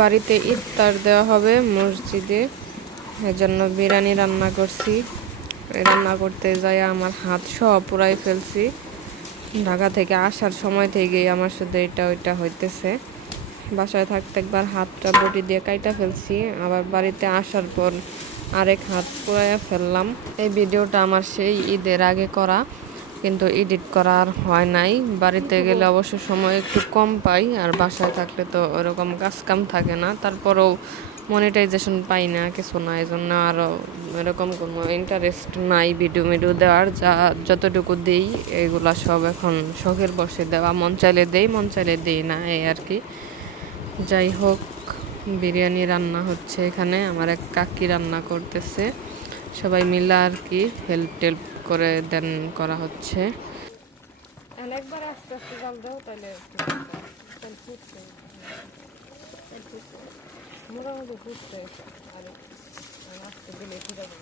বাড়িতে ইফতার দেওয়া হবে মসজিদে, এজন্য বিরিয়ানি রান্না করছি। রান্না করতে যাই আমার হাত সব পুরাই ফেলছি। ঢাকা থেকে আসার সময় থেকেই আমার শুধু এটা ওইটা হইতেছে। বাসায় থাকতে একবার হাতটা বটি দিয়ে কাইটা ফেলছি, আবার বাড়িতে আসার পর আরেক হাত পুরাইয়া ফেললাম। এই ভিডিওটা আমার সেই ঈদের আগে করা, কিন্তু এডিট করা আর হয় নাই। বাড়িতে গেলে অবশ্য সময় একটু কম পাই, আর বাসায় থাকলে তো ওরকম কাজ কাম থাকে না। তারপরেও মনিটাইজেশন পাই না, কিছু না, এই জন্য আরও এরকম কোনো ইন্টারেস্ট নাই ভিডিও দেওয়ার। যতটুকু দিই এগুলা সব এখন শখের বসে দেওয়া, মন চাইলে দেই, মন চাইলে দিই না, এই আর কি। যাই হোক, বিরিয়ানি রান্না হচ্ছে এখানে, আমার এক কাকি রান্না করতেছে, সবাই মিলে আর কি হেল্প টেল্প করে দেন করা হচ্ছে। একবার আস্তে আস্তে জাল দাও, তাহলে মোটামুটি ফুটছে, আর আস্তে দিলে ঠিক আছে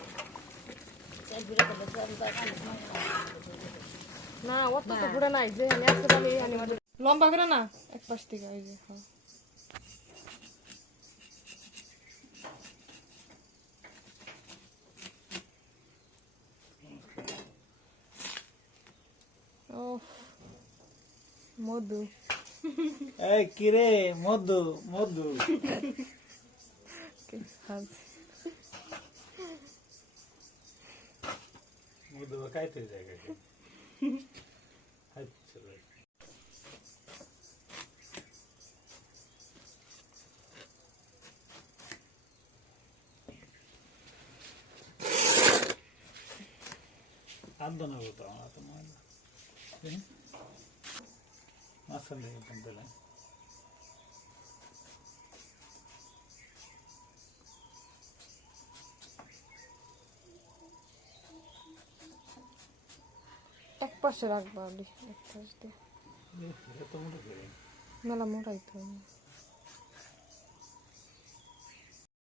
না। অত তো ঘুরে নাই যে লম্বা করে না, এক পাশ থেকে ওই যে মধু। এই কিরে মধু মধু মধু খাইতে জায়গা আদন হতো আমার তো মনে মাছের লেগে দিলে এক পাশে রাখবা, এক পাশ দিয়ে মেলা মোটাই তো।